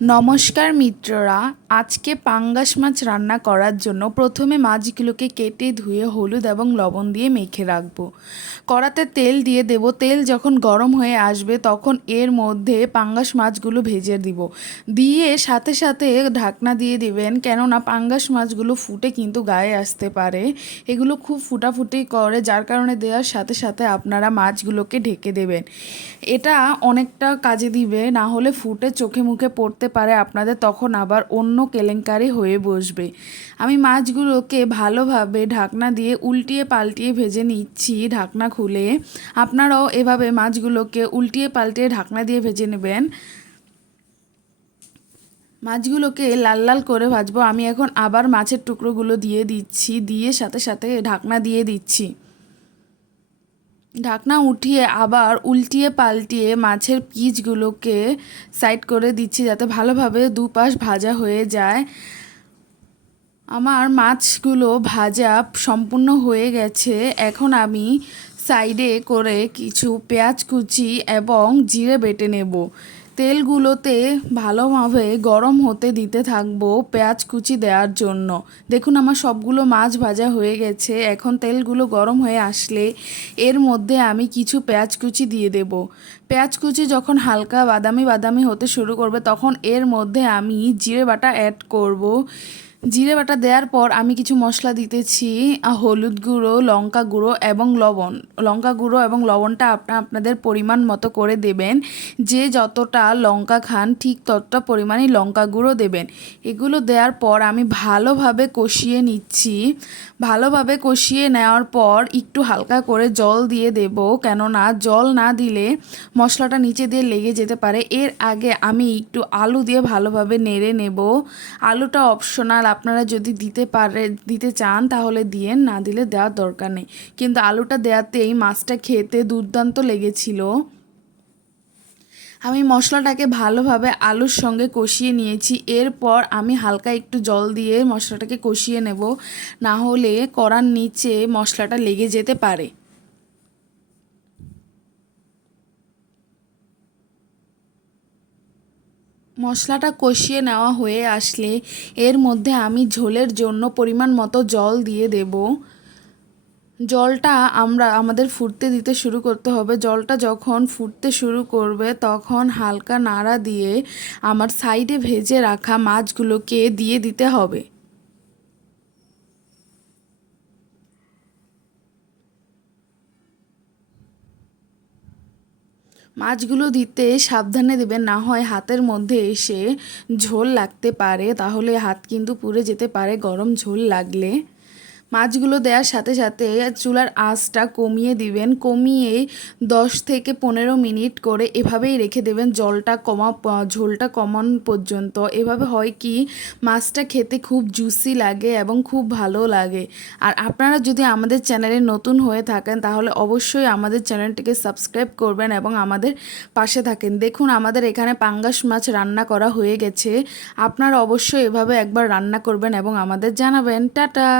নমস্কার মিত্ররা, আজকে পাঙ্গাস মাছ রান্না করার জন্য প্রথমে মাছগুলোকে কেটে ধুয়ে হলুদ এবং লবণ দিয়ে মেখে রাখবো। কড়াতে তেল দিয়ে দেব। তেল যখন গরম হয়ে আসবে তখন এর মধ্যে পাঙ্গাস মাছগুলো ভেজে দিব। দিয়ে সাথে সাথে ঢাকনা দিয়ে দিবেন, কেননা পাঙ্গাস মাছগুলো ফুটে কিন্তু গায়ে আসতে পারে। এগুলো খুব ফুটাফুটি করে, যার কারণে দেওয়ার সাথে সাথে আপনারা মাছগুলোকে ঢেকে দেবেন। এটা অনেকটা কাজে দিবে, না হলে ফুটে চোখে মুখে পড়তে পারে আপনাদের, তখন আবার অন্য কেলেঙ্কারি হয়ে বসবে। আমি মাছগুলোকে ভালোভাবে ঢাকনা দিয়ে উল্টিয়ে পাল্টিয়ে ভেজে নিচ্ছি ঢাকনা খুলে। আপনারাও এভাবে মাছগুলোকে উল্টিয়ে পাল্টিয়ে ঢাকনা দিয়ে ভেজে নেবেন। মাছগুলোকে লাল লাল করে ভাজবো। আমি এখন আবার মাছের টুকরোগুলো দিয়ে দিচ্ছি, দিয়ে সাথে সাথে ঢাকনা দিয়ে দিচ্ছি। ঢাকনা উঠিয়ে আবার উল্টিয়ে পাল্টিয়ে মাছের পিসগুলোকে সাইড করে দিচ্ছি, যাতে ভালোভাবে দুপাশ ভাজা হয়ে যায়। আমার মাছগুলো ভাজা সম্পূর্ণ হয়ে গেছে। এখন আমি সাইডে করে কিছু পেঁয়াজ কুচি এবং জিরে বেটে নেব। তেলগুলোতে ভালোভাবে গরম হতে দিতে থাকবো পেঁয়াজ কুচি দেওয়ার জন্য। দেখুন আমার সবগুলো মাছ ভাজা হয়ে গেছে। এখন তেলগুলো গরম হয়ে আসলে এর মধ্যে আমি কিছু পেঁয়াজ কুচি দিয়ে দেব। পেঁয়াজ কুচি যখন হালকা বাদামি বাদামি হতে শুরু করবে তখন এর মধ্যে আমি জিরে বাটা অ্যাড করব। জিরে বাটা দেওয়ার পর আমি কিছু মশলা দিতেছি, হলুদ গুঁড়ো, লঙ্কা গুঁড়ো এবং লবণ। লঙ্কা গুঁড়ো এবং লবণটা আপনাদের পরিমাণ মতো করে দেবেন। যে যতটা লঙ্কা খান ঠিক ততটা পরিমাণেই লঙ্কা গুঁড়ো দেবেন। এগুলো দেওয়ার পর আমি ভালোভাবে কষিয়ে নিচ্ছি। ভালোভাবে কষিয়ে নেওয়ার পর একটু হালকা করে জল দিয়ে দেব, কেননা জল না দিলে মশলাটা নিচে দিয়ে লেগে যেতে পারে। এর আগে আমি একটু আলু দিয়ে ভালোভাবে নেড়ে নেব। আলুটা অপশনাল, আপনারা যদি দিতে চান তাহলে দিয়েন, না দিলে দেওয়ার দরকার নেই। কিন্তু আলুটা দেওয়াতেই মাছটা খেতে দুর্দান্ত লেগেছিল। আমি মশলাটাকে ভালোভাবে আলুর সঙ্গে কষিয়ে নিয়েছি। এরপর আমি হালকা একটু জল দিয়ে মশলাটাকে কষিয়ে নেব, না হলে কড়ার নিচে মশলাটা লেগে যেতে পারে। মশলাটা কষিয়ে নেওয়া হয়ে আসলে এর মধ্যে আমি ঝোলের জন্য পরিমাণ মতো জল দিয়ে দেব। জলটা আমাদের ফুটতে দিতে শুরু করতে হবে। জলটা যখন ফুটতে শুরু করবে তখন হালকা নাড়া দিয়ে আমার সাইডে ভেজে রাখা মাছগুলোকে দিয়ে দিতে হবে। মাছগুলো দিতে সাবধানে দেবেন, না হয় হাতের মধ্যে এসে ঝোল লাগতে পারে, তাহলে হাত কিন্তু পুড়ে যেতে পারে গরম ঝোল লাগলে। মাছগুলো দেওয়ার সাথে সাথে চুলার আঁচটা কমিয়ে দিবেন। কমিয়ে 10 থেকে 15 মিনিট করে এভাবেই রেখে দেবেন, ঝোলটা কমানো পর্যন্ত। এভাবে হয় কি, মাছটা খেতে খুব জুসি লাগে এবং খুব ভালো লাগে। আর আপনারা যদি আমাদের চ্যানেলে নতুন হয়ে থাকেন তাহলে অবশ্যই আমাদের চ্যানেলটিকে সাবস্ক্রাইব করবেন এবং আমাদের পাশে থাকেন। দেখুন আমাদের এখানে পাঙ্গাস মাছ রান্না করা হয়ে গেছে। আপনারা অবশ্যই এভাবে একবার রান্না করবেন এবং আমাদের জানাবেন। টাটা।